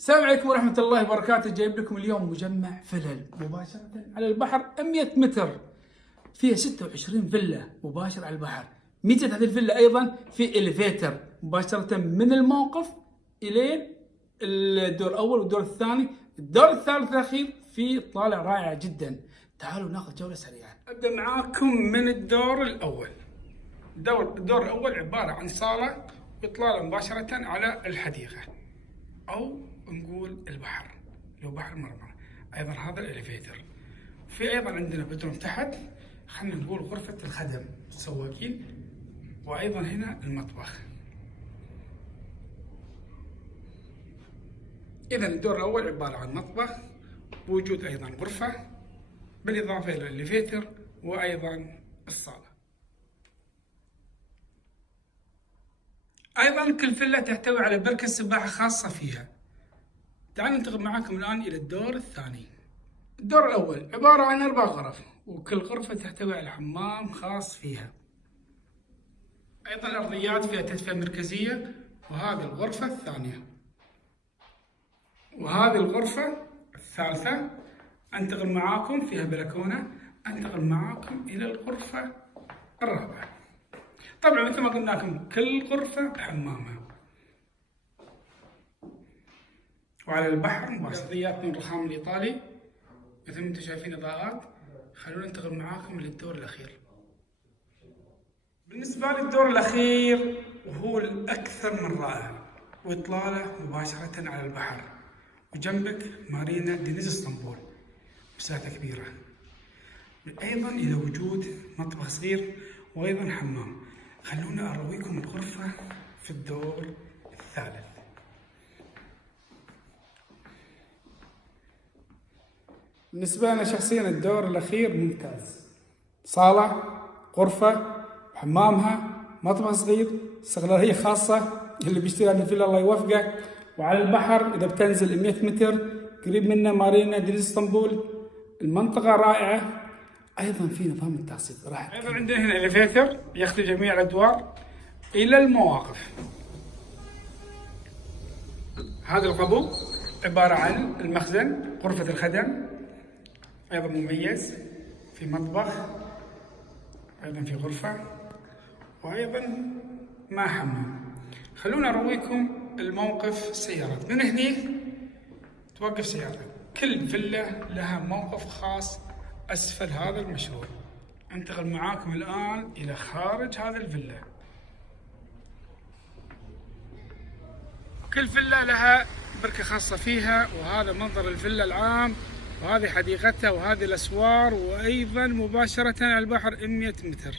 السلام عليكم ورحمة الله وبركاته. جايب لكم اليوم مجمع فلل مباشرة على البحر 100 متر، فيها 26 فيلا مباشرة على البحر. ميزة هذه الفيلا أيضا في إليفيتر مباشرة من الموقف إلين الدور الأول والدور الثاني. الدور الثالث الأخير في طالع رائع جدا. تعالوا ناخذ جولة سريعة. أبدأ معاكم من الدور الأول. الدور الأول عبارة عن صالة وإطلالة مباشرة على الحديقة أو نقول البحر، لو بحر مرمى. أيضا هذا الإليفيتر. في أيضا عندنا بدروم تحت، خلينا نقول غرفة الخدم السواقين، وأيضا هنا المطبخ. إذا الدور الأول عبارة عن مطبخ بوجود أيضا غرفة، بالإضافة إلى الإليفيتر وأيضا الصالة. أيضا كل فيلا تحتوي على بركة سباحة خاصة فيها. تعالوا ننتقل معاكم الآن إلى الدور الثاني. الدور الأول عبارة عن 4 غرف، وكل غرفة تحتوي على حمام خاص فيها. أيضا الأرضيات فيها تدفئة مركزية، وهذه الغرفة الثانية. وهذه الغرفة الثالثة. أنتقل معاكم فيها بلكونة. أنتقل معاكم إلى الغرفة الرابعة. طبعا مثل ما قلنا لكم كل غرفة بحمامها، وعلى البحر مباشرة. أرضيات من الرخام الإيطالي مثل ما انتم شايفين، إضاءات. خلونا ننتقل معاكم للدور الأخير. بالنسبة للدور الأخير وهو الأكثر من رائع، وإطلالة مباشرة على البحر، وجنبك مارينا دينيز اسطنبول، مساحة كبيرة. أيضا إلى وجود مطبخ صغير وأيضا حمام. خلونا أرويكم الغرفة في الدور الثالث. بالنسبة لنا شخصيا الدور الأخير ممتاز. صالة، غرفة، حمامها، مطبخ صغير، استغلالية خاصة اللي بيشتري هذه الفيلا الله يوفقه. وعلى البحر إذا بتنزل 100 متر، قريب منا مارينا دينيز اسطنبول. المنطقة رائعة. أيضا في نظام التقسيط راح. أيضا عندنا هنا إليفيتر ياخذ جميع الأدوار إلى المواقف. هذا القبو عبارة عن المخزن، غرفة الخدم أيضا مميز، في مطبخ، أيضا في غرفة، وأيضا مع حمام. خلونا أرويكم الموقف السيارات. من هني توقف سيارة. كل فيلا لها موقف خاص أسفل هذا المشروع. أنتقل معاكم الآن إلى خارج هذا الفيلا. كل فيلا لها بركة خاصة فيها، وهذا منظر الفيلا العام، وهذه حديقتها، وهذه الأسوار، وأيضا مباشرة على البحر 100 متر.